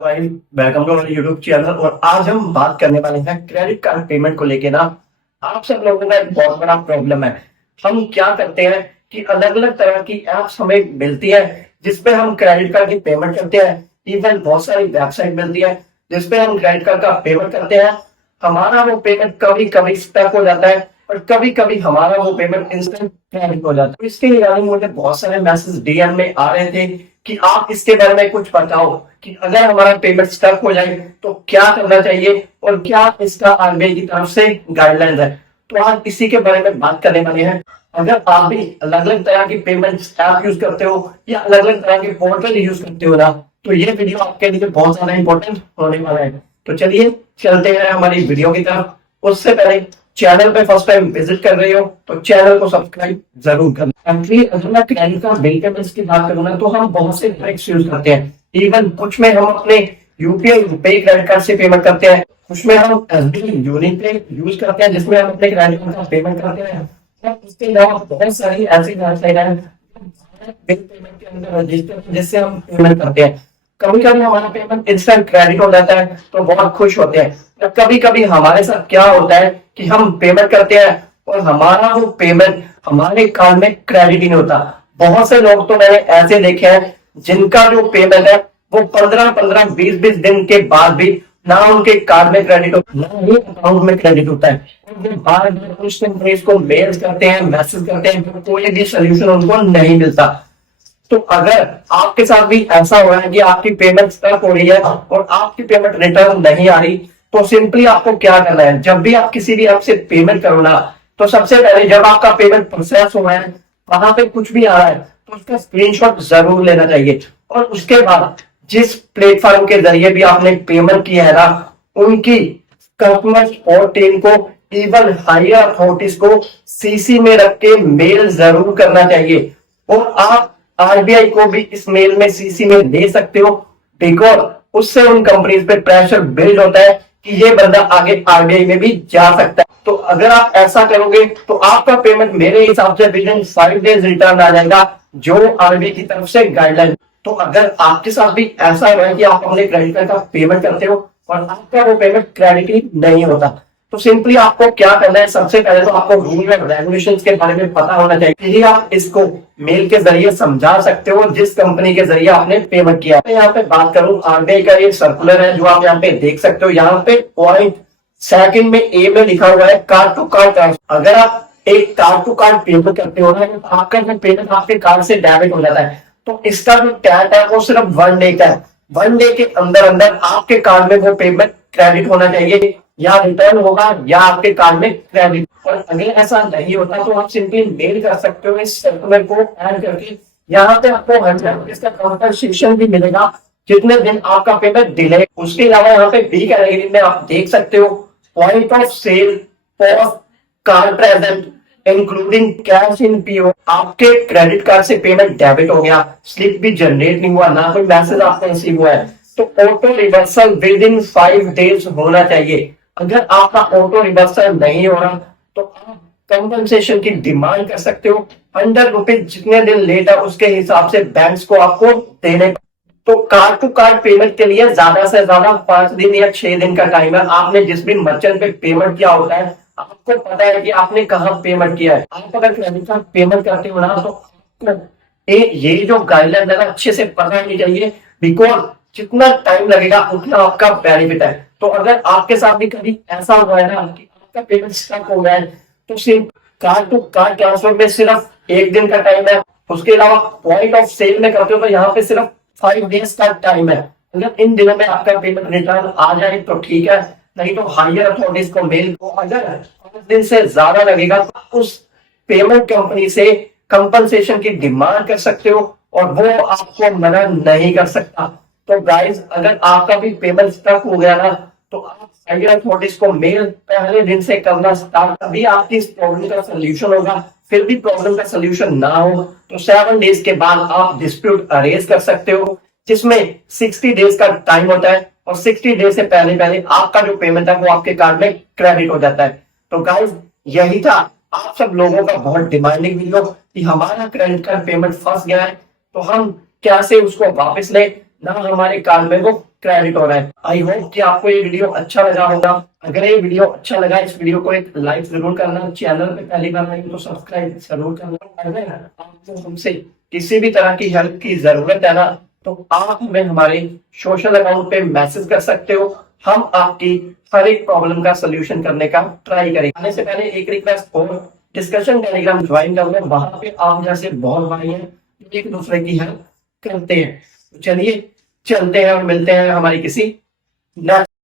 भाई, welcome to हमारे YouTube channel. और आज हम बात करने वाले हैं क्रेडिट कार्ड पेमेंट को लेके ना। आप सब लोगों का एक बहुत बड़ा प्रॉब्लम है। हम क्या करते हैं कि अलग अलग तरह की एप्स हमें मिलती है जिसपे हम क्रेडिट कार्ड की पेमेंट करते हैं। इवन बहुत सारी वेबसाइट मिलती है जिसपे हम क्रेडिट कार्ड का पेमेंट करते हैं। हमारा वो पेमेंट कभी कभी स्टक हो जाता है और कभी कभी हमारा वो पेमेंट इंस्टेंट क्रेडिट हो जाता है। तो इसके रिगार्डिंग मुझे बहुत सारे मैसेज डीएम में आ रहे थे कि आप इसके बारे में कुछ बताओ कि अगर हमारा पेमेंट स्टक हो जाए तो क्या करना चाहिए और क्या इसका आरबीआई की तरफ से गाइडलाइंस है। तो आज इसी के बारे में बात करने वाले हैं। अगर आप भी अलग अलग तरह की पेमेंट ऐप यूज करते हो या अलग अलग तरह के पोर्टल यूज करते हो ना, तो ये वीडियो आपके लिए बहुत ज्यादा इंपॉर्टेंट होने वाला है। तो चलिए चलते हैं हमारी वीडियो की तरफ। उससे पहले चैनल पे फर्स्ट टाइम विजिट कर रहे हो तो चैनल को सब्सक्राइब जरूर करना। एक्चुअली अगर मैं क्रेडिट कार्ड बिल पेमेंट्स की बात करूँ ना, तो हम बहुत से ट्रिक्स यूज करते हैं। इवन कुछ में हम अपने यूपीआई रुपए क्रेडिट कार्ड से पेमेंट करते हैं, कुछ में हम एसबीआई यूनिपे यूज करते हैं जिसमें हम अपने क्रेडिट कार्ड का पेमेंट करते हैं। और इसके अलावा बहुत सारी ऐसी वेबसाइट है बिल पेमेंट के अंदर रजिस्टर जिससे हम पेमेंट करते हैं। कभी कभी हमारा पेमेंट इंस्टेंट क्रेडिट हो जाता है तो बहुत खुश होते हैं। कभी कभी हमारे साथ क्या होता है कि हम पेमेंट करते हैं और हमारा वो पेमेंट हमारे कार्ड में क्रेडिट ही नहीं होता। बहुत से लोग तो मैंने ऐसे देखे हैं जिनका जो पेमेंट है वो 15-15, 20-20 दिन के बाद भी ना उनके कार्ड में क्रेडिट होता है ना ही अकाउंट में क्रेडिट होता है। और वो बार बार उस कंपनीज को मेल करते हैं, मैसेज करते हैं, तो कोई भी सोल्यूशन उनको नहीं मिलता। तो अगर आपके साथ भी ऐसा हो रहा है कि आपकी पेमेंट स्टक हो रही है और आपकी पेमेंट रिटर्न नहीं आ रही, तो सिंपली आपको क्या करना है, जब भी आप किसी भी ऐप से पेमेंट करो ना, तो सबसे पहले जब आपका पेमेंट प्रोसेस हो रहा है वहां पे कुछ भी आ रहा है तो उसका स्क्रीनशॉट जरूर लेना चाहिए। और उसके बाद जिस प्लेटफॉर्म के जरिए भी आपने पेमेंट की है ना, उनकी कस्टमर सपोर्ट टीम को, इवन हायर अथॉरिटीज को सीसी में रख के मेल जरूर करना चाहिए। और आप आरबीआई को भी इस मेल में सीसी में ले सकते हो, बिकॉज उससे उन कंपनीज पे प्रेशर बिल्ड होता है कि ये बंदा आगे आरबीआई में भी जा सकता है। तो अगर आप ऐसा करोगे तो आपका पेमेंट मेरे हिसाब से विद इन 5 डेज रिटर्न आ जाएगा, जो आरबीआई की तरफ से गाइडलाइन। तो अगर आपके साथ भी ऐसा हो रहा है कि आप अपने क्रेडिट कार्ड का पेमेंट करते हो और आपका वो पेमेंट क्रेडिट ही नहीं होता, तो सिंपली आपको क्या करना है, सबसे पहले तो आपको रूल एंड रेगुलेशंस के बारे में पता होना चाहिए। यही आप इसको मेल के जरिए समझा सकते हो जिस कंपनी के जरिए आपने पेमेंट किया। मैं यहाँ पे बात करूं, आरबीआई का ये सर्कुलर है जो आप यहाँ पे देख सकते हो। यहाँ पे पॉइंट सेकंड में ए में लिखा हुआ है कार्ड टू कार्ड ट्रांसफर। अगर आप एक कार्ड टू कार्ड पेमेंट करते हो ना, तो आपका जो पेमेंट आपके कार्ड से डेबिट हो जाता है, तो इसका जो टैग है वो सिर्फ 1 डे का है। 1 डे के अंदर अंदर आपके कार्ड में वो पेमेंट क्रेडिट होना चाहिए, या रिटर्न होगा या आपके कार्ड में क्रेडिट। और अगर ऐसा नहीं होता तो आप सिंपली मेल कर सकते हो इस सर्कुलर को ऐड करके। यहाँ पे आपको 100 का कंपनसेशन भी मिलेगा जितने दिन आपका पेमेंट डिले। उसके अलावा यहाँ पे बी कैटेगरी में आप देख सकते हो point of sale for card present including cash in PO. आपके क्रेडिट कार्ड से पेमेंट डेबिट हो गया, स्लिप भी जनरेट नहीं हुआ, ना कोई मैसेज आपको रिसीव हुआ है, तो auto reversal with in 5 days होना चाहिए। अगर आपका ऑटो रिवर्सल नहीं हो रहा तो आप कंपनसेशन की डिमांड कर सकते हो। 100 रुपीज जितने दिन लेट है उसके हिसाब से बैंक्स को आपको देने। तो कार्ड टू कार्ड पेमेंट के लिए ज्यादा से ज्यादा 5 दिन या 6 दिन का टाइम है। आपने जिस भी मर्चेंट पे पेमेंट किया होता है, आपको पता है कि आपने कहाँ पेमेंट किया है। आप अगर क्रेडिट कार्ड पेमेंट करते हो ना, तो आपको ये जो गाइडलाइन है ना अच्छे से पता होनी चाहिए, बिकॉज जितना टाइम लगेगा उतना आपका बेनिफिट है। तो अगर आपके साथ भी कभी ऐसा हुआ है ना कि आपका पेमेंट स्टक हो गया है, तो सिर्फ कार्ड टू कार्ड ट्रांसफर में सिर्फ 1 दिन का टाइम है। उसके अलावा पॉइंट ऑफ सेल में करते हो तो यहाँ पे सिर्फ 5 डेज का टाइम है। अगर इन दिनों में आपका पेमेंट रिटर्न आ जाए तो ठीक है, नहीं तो हायर अथॉरिटीज को मेल को। अगर 5 दिन से ज्यादा लगेगा तो उस पेमेंट कंपनी से कंपनसेशन की डिमांड कर सकते हो और वो आपको मना नहीं कर सकता। तो गाइस, अगर आपका भी पेमेंट स्टक हो गया ना, तो आप हायर अथॉरिटीज को मेल पहले दिन से करना स्टार्ट, तभी आपकी इस प्रॉब्लम का सोल्यूशन होगा। फिर भी प्रॉब्लम का सोल्यूशन ना हो तो 7 डेज के बाद आप डिस्प्यूट अरेज कर सकते हो, जिसमें 60 डेज का टाइम होता है और 60 डेज से पहले पहले आपका जो पेमेंट है वो आपके कार्ड में क्रेडिट हो जाता है। तो गाइस, यही था आप सब लोगों का बहुत डिमांडिंग वीडियो कि हमारा क्रेडिट कार्ड पेमेंट फंस गया है, तो हम कैसे उसको वापस लें, ना हमारे कार्ड में वो क्रेडिट हो रहा है। आई होप कि आपको ये वीडियो अच्छा लगा होगा। अगर ये वीडियो अच्छा लगा, इस वीडियो को एक लाइक जरूर करना, चैनल पे पहली बार आए तो सब्सक्राइब जरूर करना। अगर आपको हमसे किसी भी तरह की हेल्प की जरूरत है ना, तो आप हमें हमारे सोशल अकाउंट पे मैसेज कर सकते हो। हम आपकी हर एक प्रॉब्लम का सोल्यूशन करने का ट्राई करेंगे। आने से पहले एक रिक्वेस्ट और, डिस्कशन टेलीग्राम ज्वाइन कर लो, वहां पे आप जैसे बहुत भाई हैं जो एक दूसरे की हेल्प करते हैं। तो चलिए चलते हैं और मिलते हैं हमारी किसी